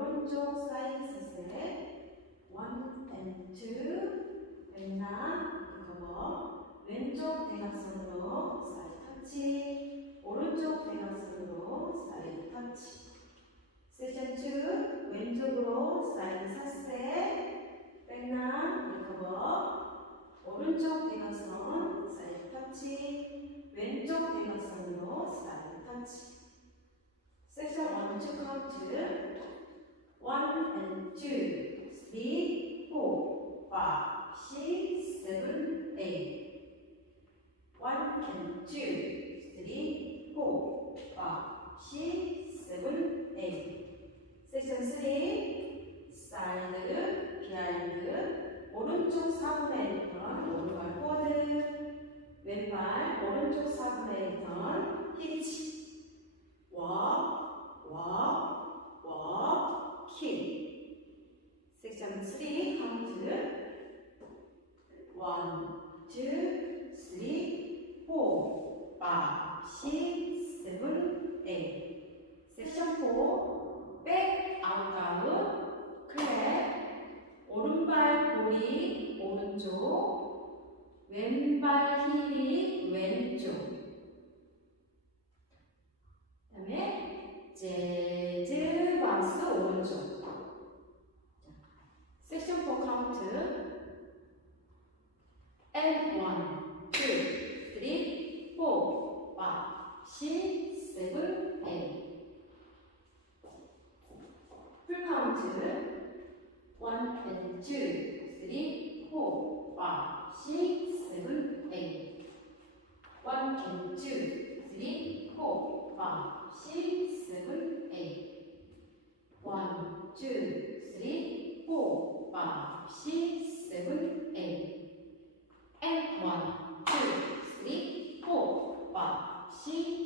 오른쪽 사이드 서세 1 and 2 백나 리커버 왼쪽 대각선으로 사이드 터치 오른쪽 대각선으로 사이드 터치 세션 2 왼쪽으로 사이드 사세 백나 리커버 오른쪽 대각선 사이드 터치 왼쪽 대각선으로 사이드 터치 섹션 1, 2 카운트 1 and 2 3, 4, 5, 6, 7, 8 1 and 2 3, 4, 5, 6, 7, 8 섹션 3 사이드, 비하인드 오른쪽 4분의 1턴 오른발 포워드 왼발 오른쪽 4분의 1턴 히치 킥 섹션 3 카운트 1, 2, 3, 4, 5, 6, 7, 8 섹션 4 백, 아웃, 클랩 오른발 볼이 오른쪽 왼발 힐이 왼쪽 그 다음에 재즈 바운스 오른쪽 섹션 4 카운트 and 1, 2, 3, 4, 5, 6, 7, 8 풀 카운트 1 and 2, 3, 4, 5, 6, 7, 8 1 and 2, 3, 4, 5, 6, 7, 8 1, 2, 3, 4, 5, 6, 7, 8 and 1, 2, 3, 4, 5, 6,